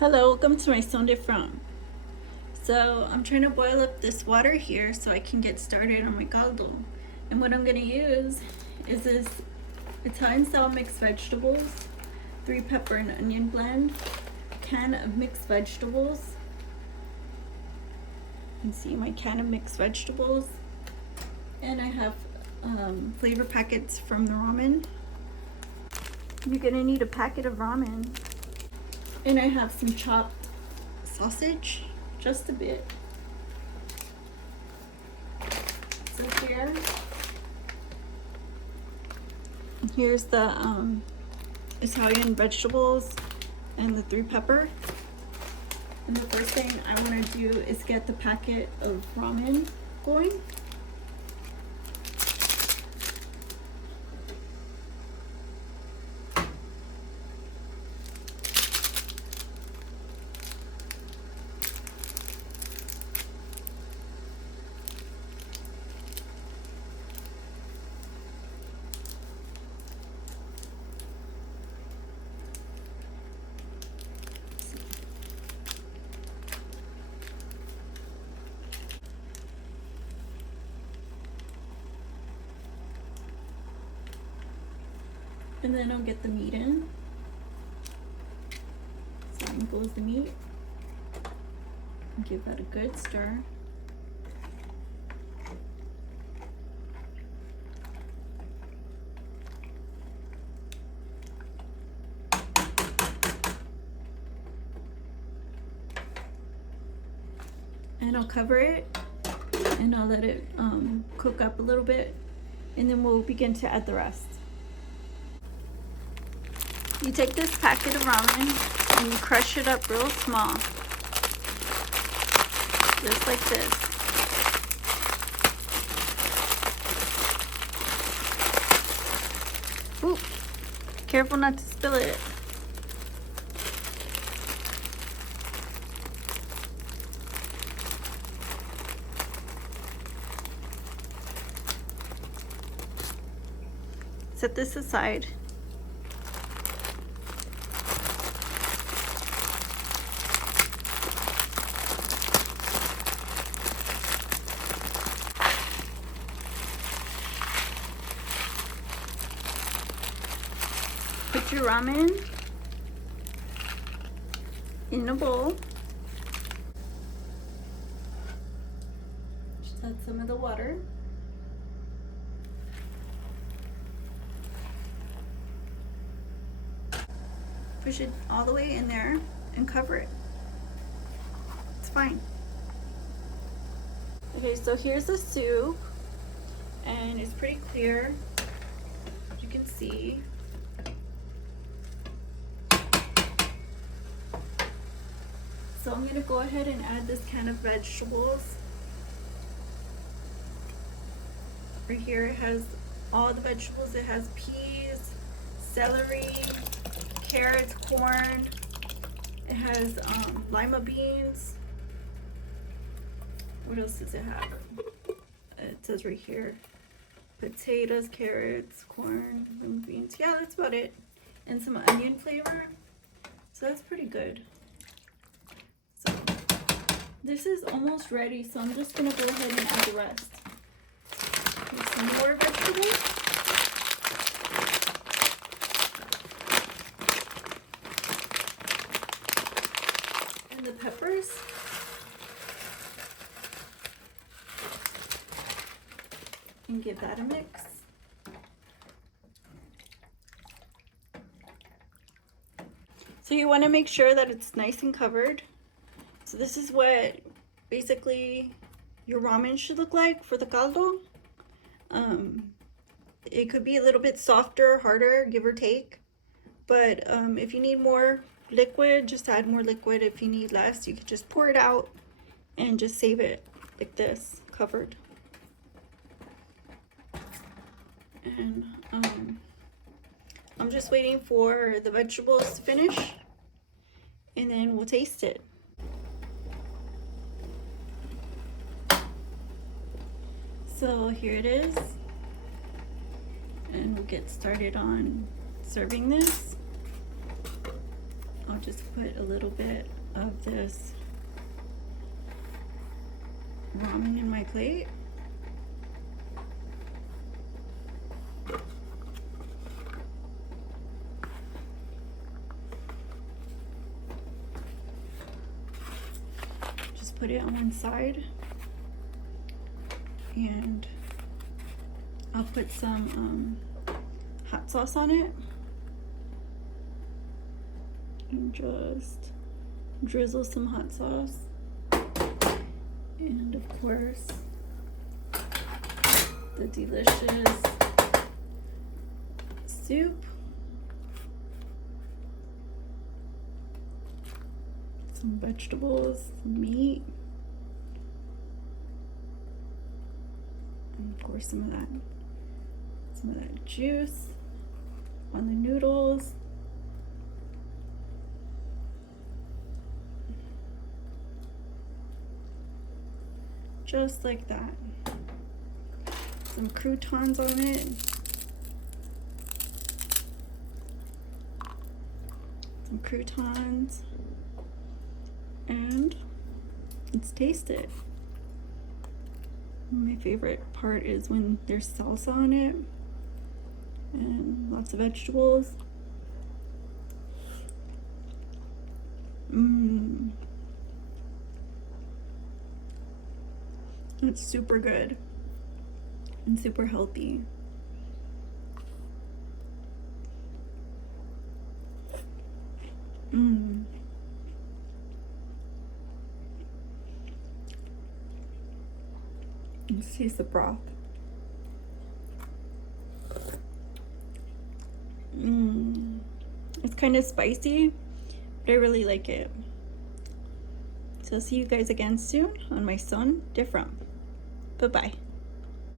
Hello, welcome to my Son de From. So I'm trying to boil up this water here so I can get started on my caldo. And what I'm gonna use is this Italian style mixed vegetables, 3 pepper and onion blend, can of mixed vegetables. You can see my can of mixed vegetables. And I have flavor packets from the ramen. You're gonna need a packet of ramen. And I have some chopped sausage, just a bit. So here's the Italian vegetables and the 3 pepper. And the first thing I want to do is get the packet of ramen going. And then I'll get the meat in. So in goes the meat. Give that a good stir. And I'll cover it and I'll let it cook up a little bit, and then we'll begin to add the rest. You take this packet of ramen and you crush it up real small, just like this. Ooh, careful not to spill it. Set this aside. Put your ramen in a bowl. Just add some of the water. Push it all the way in there and cover it. It's fine. Okay, so here's the soup, and it's pretty clear, as you can see. So I'm gonna go ahead and add this can of vegetables. Right here it has all the vegetables. It has peas, celery, carrots, corn. It has lima beans. What else does it have? It says right here, potatoes, carrots, corn, lima beans. Yeah, that's about it. And some onion flavor. So that's pretty good. So this is almost ready, so I'm just gonna go ahead and add the rest. Here's some more vegetables. And the peppers. And give that a mix. So you want to make sure that it's nice and covered. So this is what basically your ramen should look like for the caldo. It could be a little bit softer, harder, give or take. But if you need more liquid, just add more liquid. If you need less, you could just pour it out and just save it like this, covered. And I'm just waiting for the vegetables to finish, and then we'll taste it. So here it is, and we'll get started on serving this. I'll I'll just put a little bit of this ramen in my plate. Just put it on one side, and I'll put some hot sauce on it, and just drizzle some hot sauce, and of course the delicious soup, some vegetables, some meat, and of course some of that juice on the noodles. Just like that. Some croutons on it. Some croutons. And let's taste it. My favorite part is when there's salsa on it and lots of vegetables. It's super good and super healthy. Let's taste the broth. It's kind of spicy, but I really like it. So I'll see you guys again soon on my Son Different. Bye-bye.